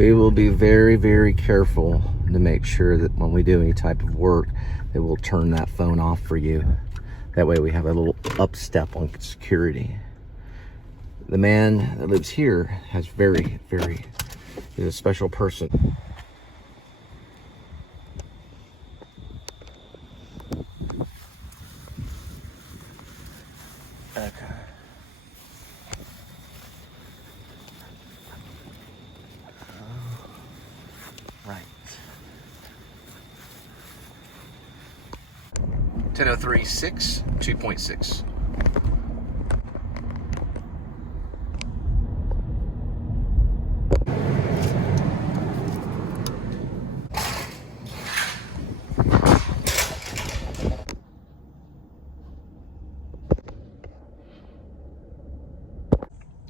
We will be very, very careful to make sure that when we do any type of work, that we'll turn that phone off for you. That way we have a little up step on security. The man that lives here has is a special person. Okay. Right. 10.03.6, 2.6.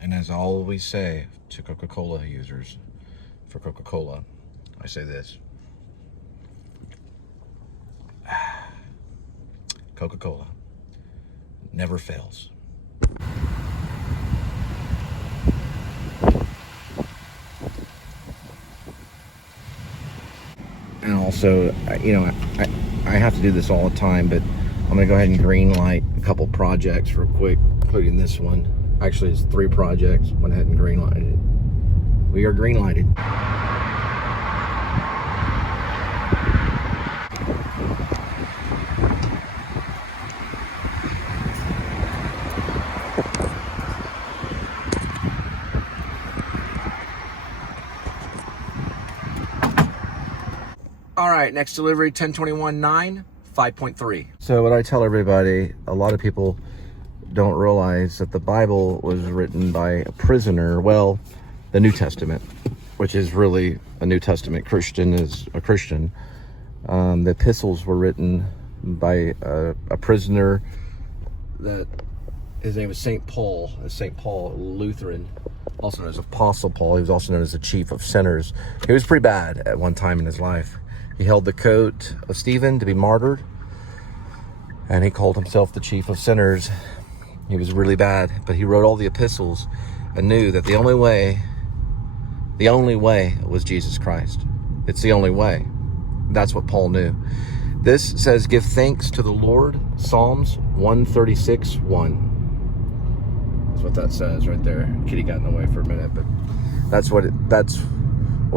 And as I always say to Coca-Cola users, for Coca-Cola, I say this. Coca-Cola never fails. And also, you know, I have to do this all the time, but I'm gonna go ahead and green light a couple projects real quick, including this one. Actually, it's 3 projects. Went ahead and green lighted it. We are green lighted. All right, next delivery, 10/21/9, 5.3. So what I tell everybody, a lot of people don't realize that the Bible was written by a prisoner. Well, the New Testament, which is really a New Testament. Christian is a Christian. The epistles were written by a prisoner that his name was St. Paul. St. Paul, Lutheran, also known as Apostle Paul. He was also known as the chief of sinners. He was pretty bad at one time in his life. He held the coat of Stephen to be martyred, and he called himself the chief of sinners. He was really bad, but he wrote all the epistles and knew that the only way was Jesus Christ. It's the only way. That's what Paul knew. This says, give thanks to the Lord, Psalms 136:1. That's what that says right there. Kitty got in the way for a minute, but that's what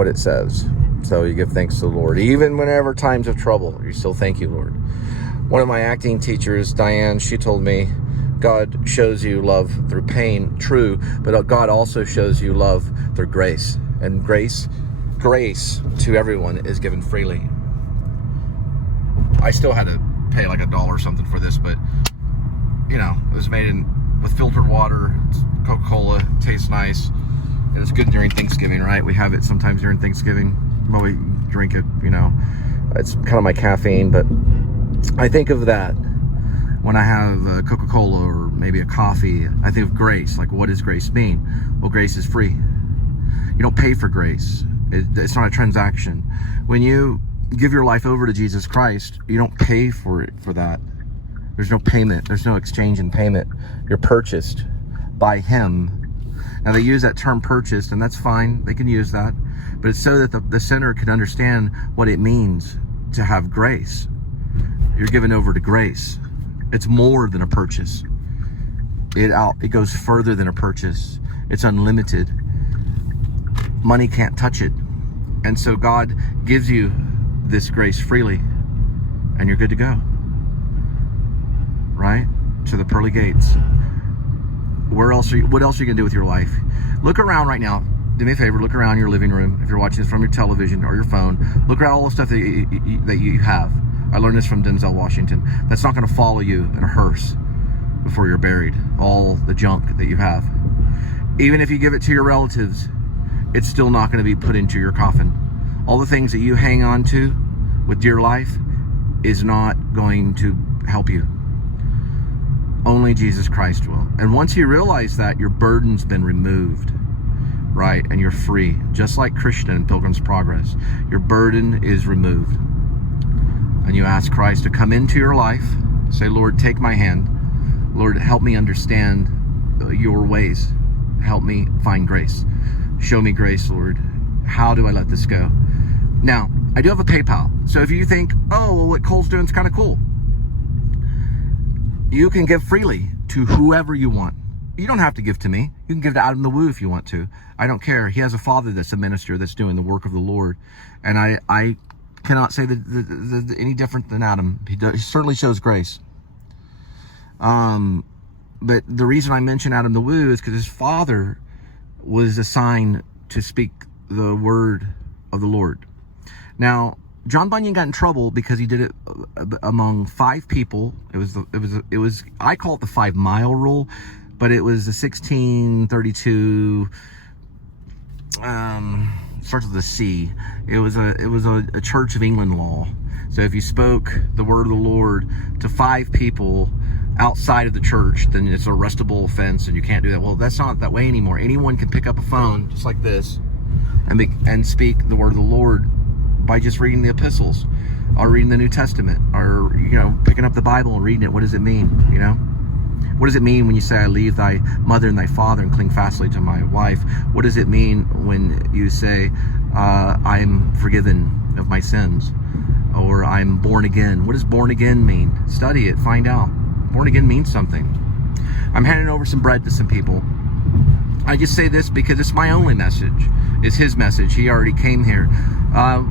it says. So you give thanks to the Lord. Even whenever times of trouble, you still thank you, Lord. One of my acting teachers, Diane, she told me, God shows you love through pain, true, but God also shows you love through grace. And grace to everyone is given freely. I still had to pay like $1 or something for this, but you know, it was made with filtered water. It's Coca-Cola, tastes nice, and it's good during Thanksgiving, right? We have it sometimes during Thanksgiving. Well, we drink it, you know. It's kind of my caffeine, but I think of that when I have a Coca-Cola or maybe a coffee. I think of grace. Like, what does grace mean? Well, grace is free. You don't pay for grace. It's not a transaction. When you give your life over to Jesus Christ, you don't pay for that. There's no payment. There's no exchange in payment. You're purchased by Him. Now, they use that term purchased, and that's fine. They can use that. But it's so that the sinner can understand what it means to have grace. You're given over to grace. It's more than a purchase. It goes further than a purchase. It's unlimited. Money can't touch it. And so God gives you this grace freely, and you're good to go. Right? To the pearly gates. What else are you gonna do with your life? Look around right now. Do me a favor, look around your living room. If you're watching this from your television or your phone, look around all the stuff that you have. I learned this from Denzel Washington. That's not going to follow you in a hearse before you're buried. All the junk that you have. Even if you give it to your relatives, it's still not going to be put into your coffin. All the things that you hang on to with dear life is not going to help you. Only Jesus Christ will. And once you realize that, your burden's been removed, right? And you're free. Just like Christian in Pilgrim's Progress. Your burden is removed. And you ask Christ to come into your life. Say, Lord, take my hand. Lord, help me understand your ways. Help me find grace. Show me grace, Lord. How do I let this go? Now, I do have a PayPal. So if you think, oh, well, what Cole's doing is kind of cool, you can give freely to whoever you want. You don't have to give to me. You can give to A.D.W.C if you want to. I don't care. He has a father that's a minister that's doing the work of the Lord. And I cannot say that any different than Adam. He certainly shows grace. But the reason I mention A.D.W.C is because his father was assigned to speak the word of the Lord. Now, John Bunyan got in trouble because he did it among 5 people. It was I call it the 5 mile rule, but it was the 1632, starts with a C. It was a Church of England law. So if you spoke the word of the Lord to 5 people outside of the church, then it's an arrestable offense and you can't do that. Well, that's not that way anymore. Anyone can pick up a phone just like this and speak the word of the Lord by just reading the epistles or reading the New Testament or, picking up the Bible and reading it. What does it mean? What does it mean when you say, I leave thy mother and thy father and cling fastly to my wife? What does it mean when you say, I'm forgiven of my sins? Or I'm born again? What does born again mean? Study it, find out. Born again means something. I'm handing over some bread to some people. I just say this because it's my only message. It's his message. He already came here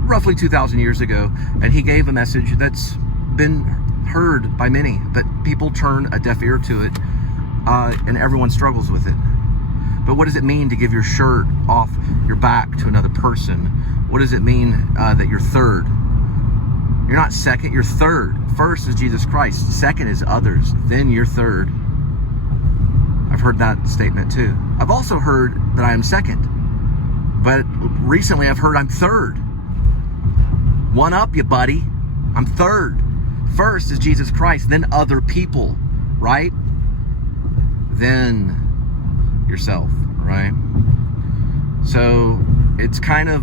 roughly 2,000 years ago, and he gave a message that's been heard by many, but people turn a deaf ear to it, and everyone struggles with it. But what does it mean to give your shirt off your back to another person? What does it mean that you're third? You're not second, you're third. First is Jesus Christ. Second is others. Then you're third. I've heard that statement too. I've also heard that I am second. But recently I've heard I'm third. One up, you buddy. I'm third. First is Jesus Christ, then other people, right? Then yourself, right? So it's kind of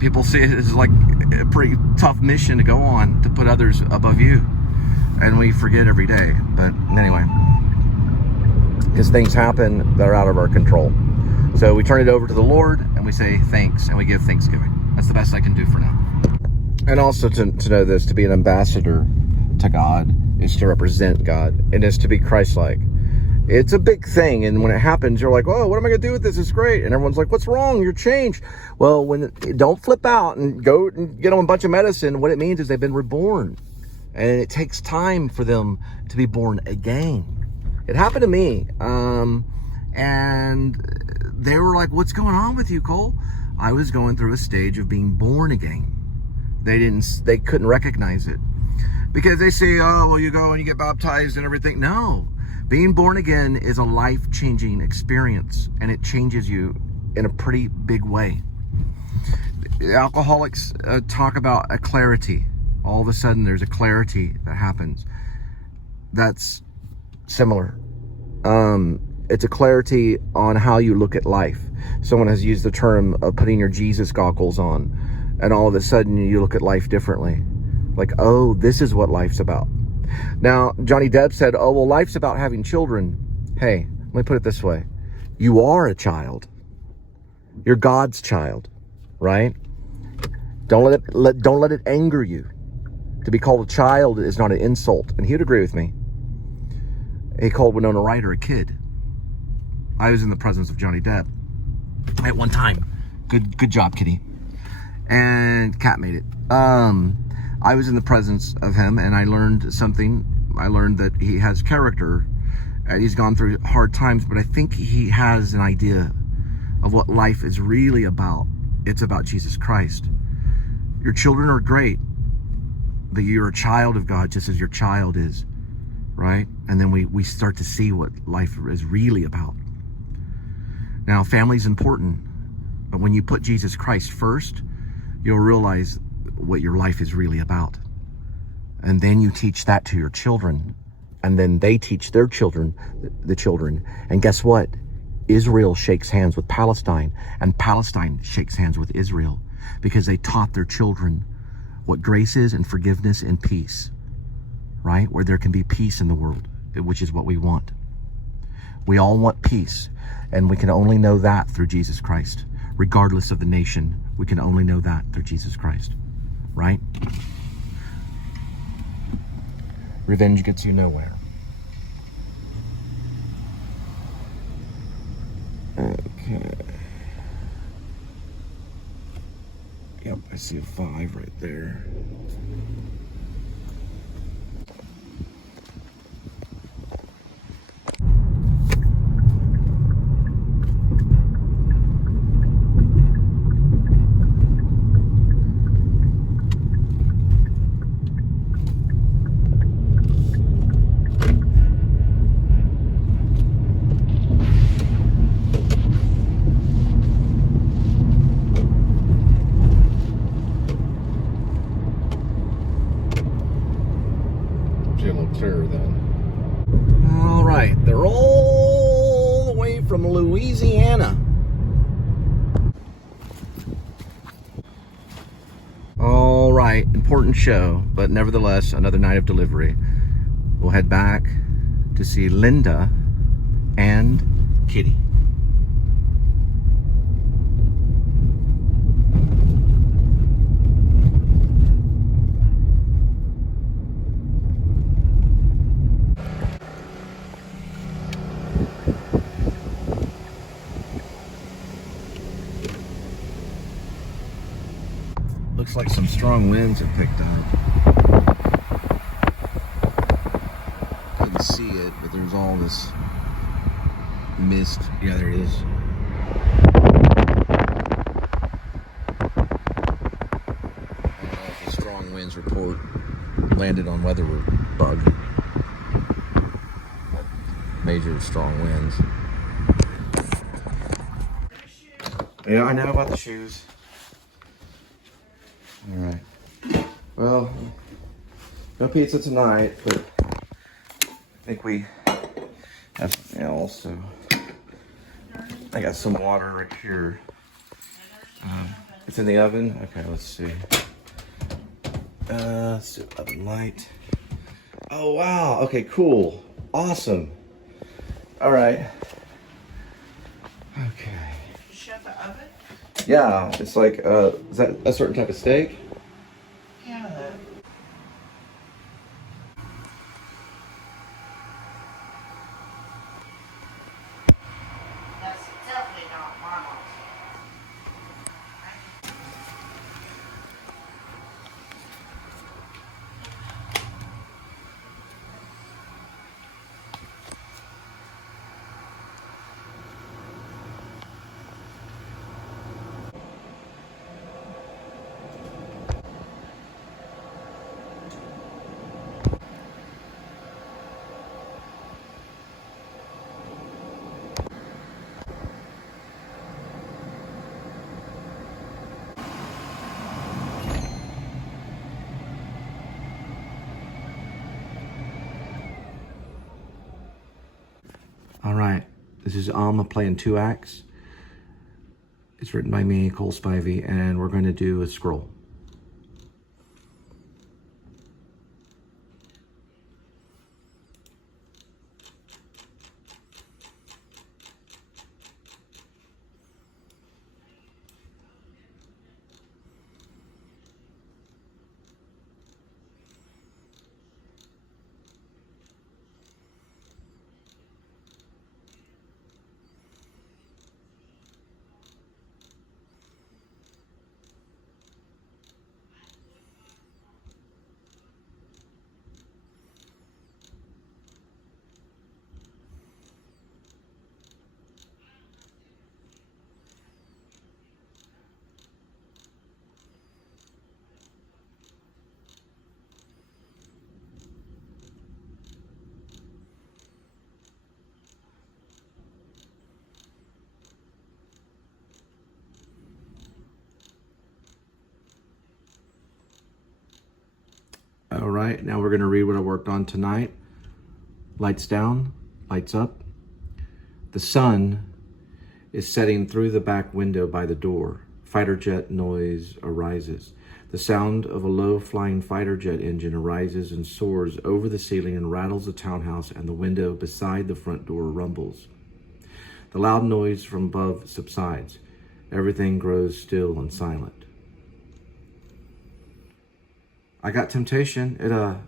people see it as like a pretty tough mission to go on, to put others above you. And we forget every day. But anyway, because things happen that are out of our control. So we turn it over to the Lord and we say thanks and we give thanksgiving. That's the best I can do for now. And also to know this, to be an ambassador to God is to represent God and is to be Christ-like. It's a big thing, and when it happens, you're like, oh, what am I going to do with this? It's great. And everyone's like, what's wrong? You're changed. Well, don't flip out and go and get them a bunch of medicine. What it means is they've been reborn, and it takes time for them to be born again. It happened to me, and they were like, what's going on with you, Cole? I was going through a stage of being born again. They couldn't recognize it because they say, oh, well, you go and you get baptized and everything. No. Being born again is a life-changing experience, and it changes you in a pretty big way. Alcoholics talk about a clarity. All of a sudden, there's a clarity that happens. That's similar. It's a clarity on how you look at life. Someone has used the term of putting your Jesus goggles on, and all of a sudden, you look at life differently. Like, oh, this is what life's about. Now, Johnny Depp said, oh, well, life's about having children. Hey, let me put it this way. You are a child. You're God's child, right? Don't let it anger you. To be called a child is not an insult. And he would agree with me. He called Winona Ryder a kid. I was in the presence of Johnny Depp at one time. Good job, kitty. And Cat made it. I was in the presence of him, and I learned something. I learned that he has character, and he's gone through hard times, but I think he has an idea of what life is really about. It's about Jesus Christ. Your children are great, but you're a child of God just as your child is, right? And then we start to see what life is really about. Now, family's important, but when you put Jesus Christ first, you'll realize what your life is really about. And then you teach that to your children, and then they teach their children, the children. And guess what? Israel shakes hands with Palestine, and Palestine shakes hands with Israel, because they taught their children what grace is and forgiveness and peace, right? Where there can be peace in the world, which is what we want. We all want peace, and we can only know that through Jesus Christ. regardless of the nation. We can only know that through Jesus Christ, right? Revenge gets you nowhere. Okay. Yep, I see a 5 right there. A little clearer then. All right, they're all the way from Louisiana. All right, important show, but nevertheless, another night of delivery. We'll head back to see Linda and Kitty. Looks like some strong winds have picked up. Couldn't see it, but there's all this mist. Yeah, there it is. The strong winds report landed on weather bug. Major strong winds. Yeah, I know about the shoes. All right. Well, no pizza tonight, but I think we have something else. So I got some water right here. It's in the oven. Okay, let's see. Let's do oven light. Oh wow. Okay, cool. Awesome. All right. Okay. You shut the oven? Yeah, it's like, is that a certain type of steak? Yeah. That's definitely not my mom's. All right, this is Alma playing 2 acts. It's written by me, Cole Spivey, and we're going to do a scroll. All right, now we're going to read what I worked on tonight. Lights down, lights up. The sun is setting through the back window by the door. Fighter jet noise arises. The sound of a low-flying fighter jet engine arises and soars over the ceiling and rattles the townhouse, and the window beside the front door rumbles. The loud noise from above subsides. Everything grows still and silent. I got temptation at a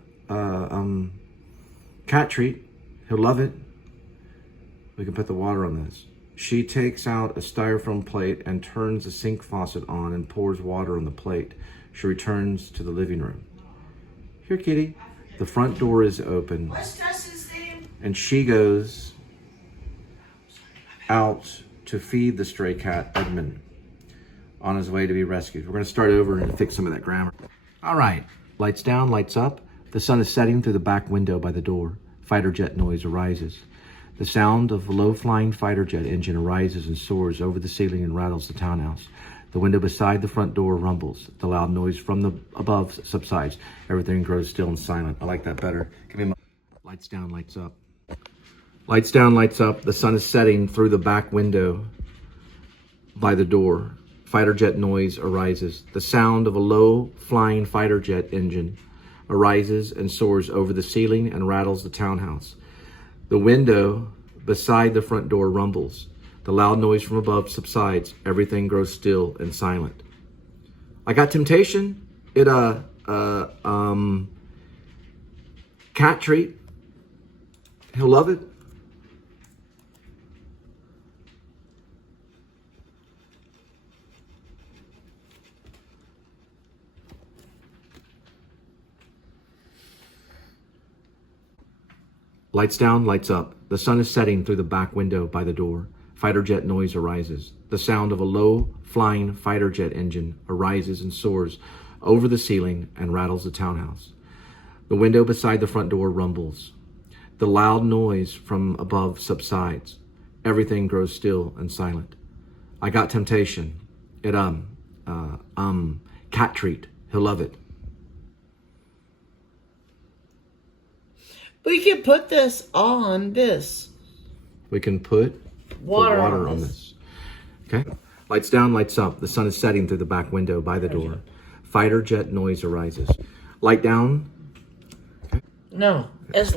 cat treat. He'll love it. We can put the water on this. She takes out a styrofoam plate and turns the sink faucet on and pours water on the plate. She returns to the living room. Here, kitty. The front door is open. What's Justin's name? And she goes out to feed the stray cat, Edmund, on his way to be rescued. We're going to start over and fix some of that grammar. All right. Lights down, lights up. The sun is setting through the back window by the door. Fighter jet noise arises. The sound of a low-flying fighter jet engine arises and soars over the ceiling and rattles the townhouse. The window beside the front door rumbles. The loud noise from the above subsides. Everything grows still and silent. I like that better. Give me lights down, lights up. Lights down, lights up. The sun is setting through the back window by the door. Fighter jet noise arises. The sound of a low-flying fighter jet engine arises and soars over the ceiling and rattles the townhouse. The window beside the front door rumbles. The loud noise from above subsides. Everything grows still and silent. I got temptation at a cat treat. He'll love it. Lights down, lights up. The sun is setting through the back window by the door. Fighter jet noise arises. The sound of a low-flying fighter jet engine arises and soars over the ceiling and rattles the townhouse. The window beside the front door rumbles. The loud noise from above subsides. Everything grows still and silent. I got temptation at cat treat. He'll love it. We can put this on this. We can put Water on this. Okay. Lights down, lights up. The sun is setting through the back window by the door. Fighter jet noise arises. Light down. No, it's